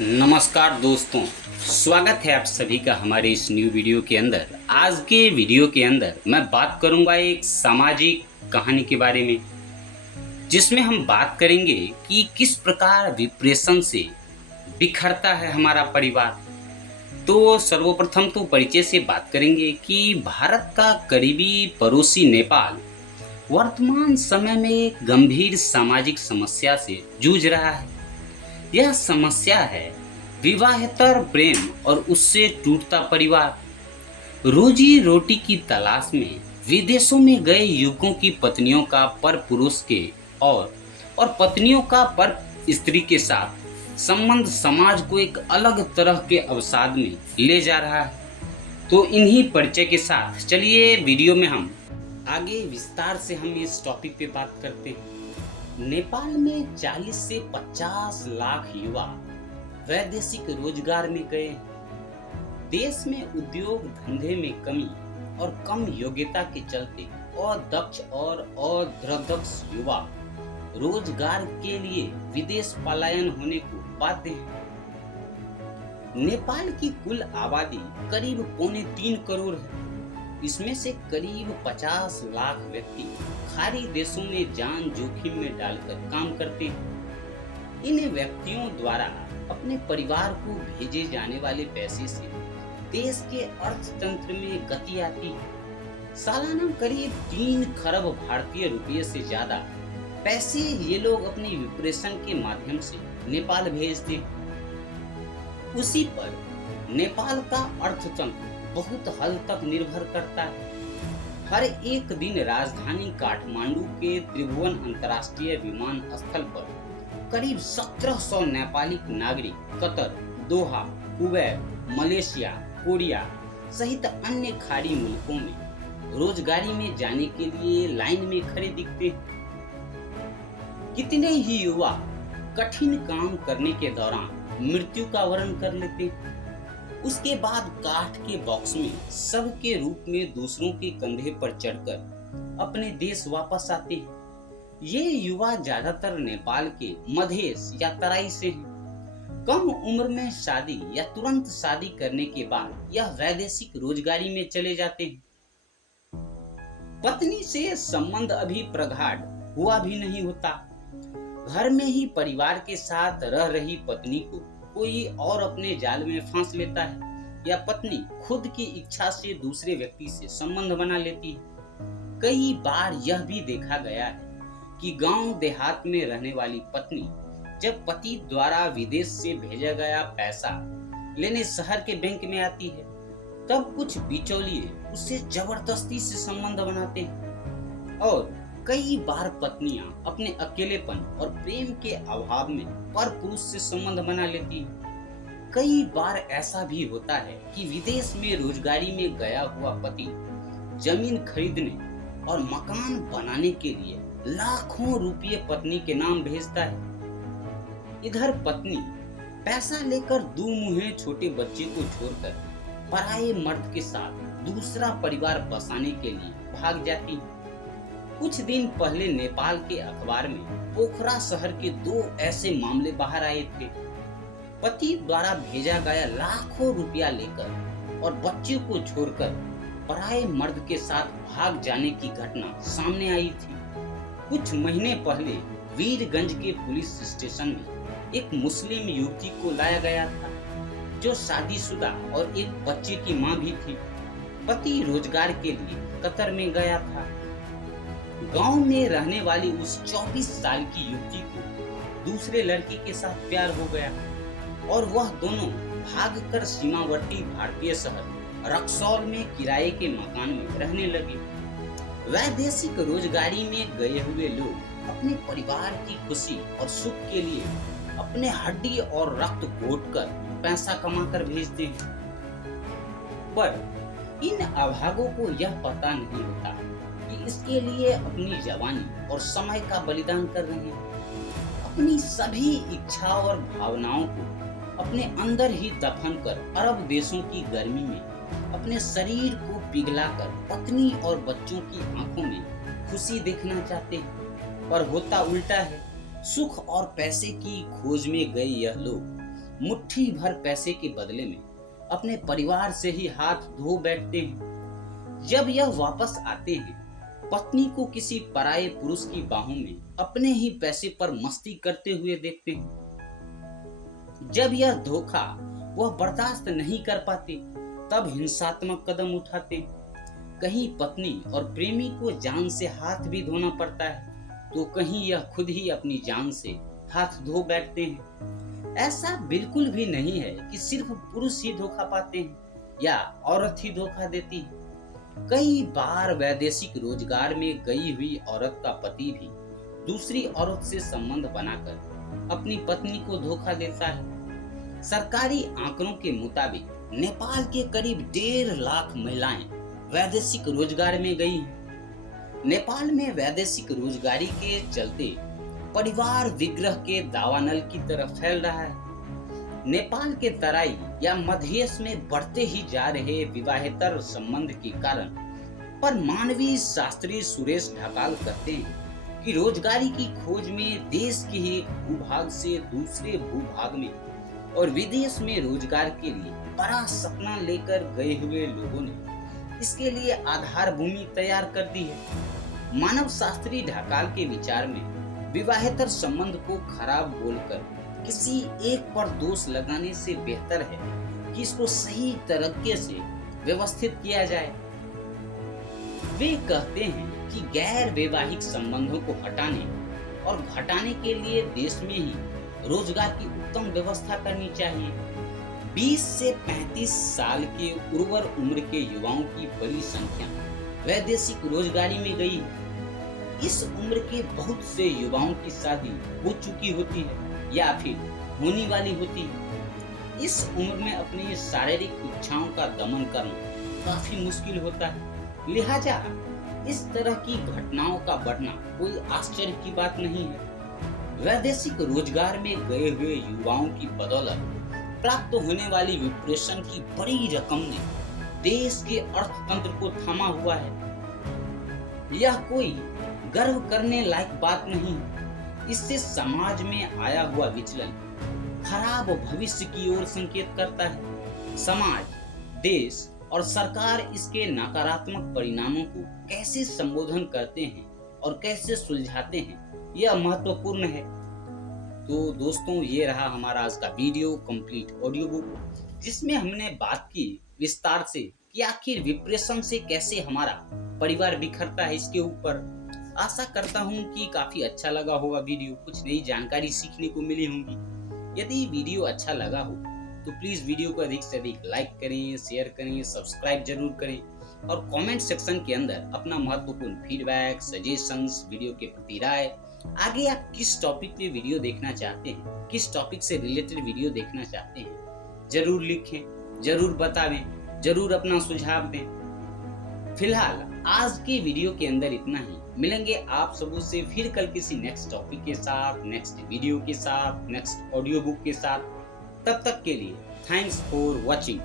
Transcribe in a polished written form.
नमस्कार दोस्तों, स्वागत है आप सभी का हमारे इस न्यू वीडियो के अंदर। आज के वीडियो के अंदर मैं बात करूंगा एक सामाजिक कहानी के बारे में, जिसमें हम बात करेंगे कि किस प्रकार डिप्रेशन से बिखरता है हमारा परिवार। तो सर्वप्रथम तो परिचय से बात करेंगे कि भारत का करीबी पड़ोसी नेपाल वर्तमान समय में एक गंभीर सामाजिक समस्या से जूझ रहा है। यह समस्या है विवाहेतर प्रेम और उससे टूटता परिवार। रोजी रोटी की तलाश में विदेशों में गए युवकों की पत्नियों का पर पुरुष के और पत्नियों का पर स्त्री के साथ संबंध समाज को एक अलग तरह के अवसाद में ले जा रहा है। तो इन्हीं परिचय के साथ चलिए वीडियो में हम आगे विस्तार से हम इस टॉपिक पे बात करते हैं। नेपाल में 40 से 50 लाख युवा वैदेशिक रोजगार में गए हैं। देश में उद्योग धंधे में कमी और कम योग्यता के चलते अदक्ष और अदृढ़ युवा रोजगार के लिए विदेश पलायन होने को बाध्य हैं। नेपाल की कुल आबादी करीब 3.25 करोड़ है। इसमें से करीब 50 लाख व्यक्ति खाड़ी देशों में जान जोखिम में डालकर काम करते हैं। इन व्यक्तियों द्वारा अपने परिवार को भेजे जाने वाले पैसे से देश के अर्थतंत्र में गति आती है। सालाना करीब 3 खरब भारतीय रुपये से ज्यादा पैसे ये लोग अपने विप्रेशन के माध्यम से नेपाल भेजते हैं। उसी पर नेपाल का अर्थतंत्र बहुत हद तक निर्भर करता है। हर एक दिन राजधानी काठमांडू के त्रिभुवन अंतर्राष्ट्रीय विमान स्थल पर करीब 1700 नेपाली नागरिक कतर, दोहा, कुवैत, मलेशिया, कोरिया सहित अन्य खाड़ी मुल्कों में रोजगारी में जाने के लिए लाइन में खड़े दिखते हैं। कितने ही युवा कठिन काम करने के दौरान मृत्यु का वरण कर लेते हैं। उसके बाद काठ के बॉक्स में सबके रूप में दूसरों के कंधे पर चढ़कर अपने देश वापस आते हैं। ये युवा ज्यादातर नेपाल के मधेश या तराई से हैं। कम उम्र में शादी या तुरंत शादी करने के बाद यह वैदेशिक रोजगारी में चले जाते हैं। पत्नी से संबंध अभी प्रगाढ़ हुआ भी नहीं होता। घर में ही परिवार के साथ रह रही पत्नी को कोई और अपने जाल में फांस लेता है या पत्नी खुद की इच्छा से दूसरे व्यक्ति से संबंध बना लेती है। कई बार यह भी देखा गया है कि गांव देहात में रहने वाली पत्नी जब पति द्वारा विदेश से भेजा गया पैसा लेने शहर के बैंक में आती है, तब कुछ बिचौलिए उससे जबरदस्ती से संबंध बनाते हैं। और कई बार पत्नियां अपने अकेलेपन और प्रेम के अभाव में पर पुरुष से संबंध बना लेती हैं। कई बार ऐसा भी होता है कि विदेश में रोजगारी में गया हुआ पति जमीन खरीदने और मकान बनाने के लिए लाखों रुपये पत्नी के नाम भेजता है। इधर पत्नी पैसा लेकर दुमुंहे छोटे बच्चे को छोड़कर पराये मर्द के साथ दूसरा परिवार बसाने के लिए भाग जाती है। कुछ दिन पहले नेपाल के अखबार में पोखरा शहर के 2 ऐसे मामले बाहर आए थे। पति द्वारा भेजा गया लाखों रुपया लेकर और बच्चे को छोड़कर पराये मर्द के साथ भाग जाने की घटना सामने आई थी। कुछ महीने पहले वीरगंज के पुलिस स्टेशन में एक मुस्लिम युवती को लाया गया था, जो शादीशुदा और एक बच्चे की मां भी थी। पति रोजगार के लिए कतर में गया था। गांव में रहने वाली उस 24 साल की युवती को दूसरे लड़के के साथ प्यार हो गया और वह दोनों भागकर सीमावर्ती भारतीय शहर रक्सौल में किराए के मकान में रहने लगे। वैदेशिक रोजगारी में गए हुए लोग अपने परिवार की खुशी और सुख के लिए अपने हड्डी और रक्त घोटकर पैसा कमाकर भेजते हैं। पर इन अभागों को यह पता नहीं होता कि इसके लिए अपनी जवानी और समय का बलिदान कर रहे हैं। अपनी सभी इच्छा और भावनाओं को अपने अंदर ही दफन कर अरब देशों की गर्मी में अपने शरीर को पिघलाकर पत्नी और बच्चों की आंखों में खुशी देखना चाहते हैं। पर होता उल्टा है। सुख और पैसे की खोज में गए यह लोग मुट्ठी भर पैसे के बदले में अपने परिवार से ही हाथ धो बैठते हैं। जब यह वापस आते हैं, पत्नी को किसी पराये पुरुष की बाहों में अपने ही पैसे पर मस्ती करते हुए देखते हैं। जब यह धोखा वह बर्दाश्त नहीं कर पाते, तब हिंसात्मक कदम उठाते हैं। कहीं पत्नी और प्रेमी को जान से हाथ भी धोना पड़ता है, तो कहीं यह खुद ही अपनी जान से हाथ धो बैठते हैं। ऐसा बिल्कुल भी नहीं है कि सिर्फ पुरुष ही धोखा पाते हैं या औरत ही धोखा देती है। कई बार वैदेशिक रोजगार में गई हुई औरत का पति भी दूसरी औरत से संबंध बनाकर अपनी पत्नी को धोखा देता है। सरकारी आंकड़ों के मुताबिक नेपाल के करीब 1.5 लाख महिलाएं वैदेशिक रोजगार में गई हैं। नेपाल में वैदेशिक रोजगारी के चलते परिवार विग्रह के दावानल की तरफ फैल रहा है। नेपाल के तराई या मध्येश में बढ़ते ही जा रहे विवाहेतर संबंध के कारण पर मानवीय शास्त्री सुरेश ढकाल कहते हैं कि रोजगारी की खोज में देश के एक भूभाग से दूसरे भूभाग में और विदेश में रोजगार के लिए बड़ा सपना लेकर गए हुए लोगों ने इसके लिए आधार भूमि तैयार कर दी है। मानव शास्त्री ढकाल के विचार में विवाहेतर संबंध को खराब बोलकर किसी एक पर दोष लगाने से बेहतर है कि इसको सही तरीके से व्यवस्थित किया जाए। वे कहते हैं कि गैर वैवाहिक संबंधों को हटाने और घटाने के लिए देश में ही रोजगार की उत्तम व्यवस्था करनी चाहिए। 20 से 35 साल के उर्वर उम्र के युवाओं की बड़ी संख्या वैदेशिक रोजगारी में गई। इस उम्र के बहुत से युवाओं की शादी हो चुकी होती है या फिर होने वाली होती है। इस उम्र में अपनी शारीरिक इच्छाओं का दमन करना काफी मुश्किल होता है। लिहाजा इस तरह की घटनाओं का बढ़ना कोई आश्चर्य की बात नहीं है। वैदेशिक रोजगार में गए हुए युवाओं की बदौलत प्राप्त होने वाली विप्रेशन की बड़ी रकम ने देश के अर्थतंत्र को थामा हुआ है। यह कोई गर्व करने लायक बात नहीं है। इससे समाज में आया हुआ विचलन खराब भविष्य की ओर संकेत करता है। समाज, देश और सरकार इसके नकारात्मक परिणामों को कैसे संबोधन करते हैं और कैसे सुलझाते हैं, यह महत्वपूर्ण है। तो दोस्तों, ये रहा हमारा आज का वीडियो कंप्लीट ऑडियो बुक, जिसमें हमने बात की विस्तार से कि आखिर विप्रेशन से कैसे हमारा परिवार बिखरता है। इसके ऊपर आशा करता हूँ कि काफी अच्छा लगा होगा वीडियो, कुछ नई जानकारी सीखने को मिली होंगी। यदि वीडियो अच्छा लगा हो तो प्लीज वीडियो को अधिक से अधिक लाइक करें, शेयर करें, सब्सक्राइब जरूर करें और कमेंट सेक्शन के अंदर अपना महत्वपूर्ण फीडबैक, सजेशंस, वीडियो के प्रति राय, आगे आप किस टॉपिक पे वीडियो देखना चाहते हैं, किस टॉपिक से रिलेटेड वीडियो देखना चाहते हैं, जरूर लिखें, जरूर बतावें, जरूर अपना सुझाव दें। फिलहाल आज के वीडियो के अंदर इतना ही। मिलेंगे आप सबों से फिर कल किसी नेक्स्ट टॉपिक के साथ, नेक्स्ट वीडियो के साथ, नेक्स्ट ऑडियो बुक के साथ। तब तक के लिए थैंक्स फॉर वॉचिंग।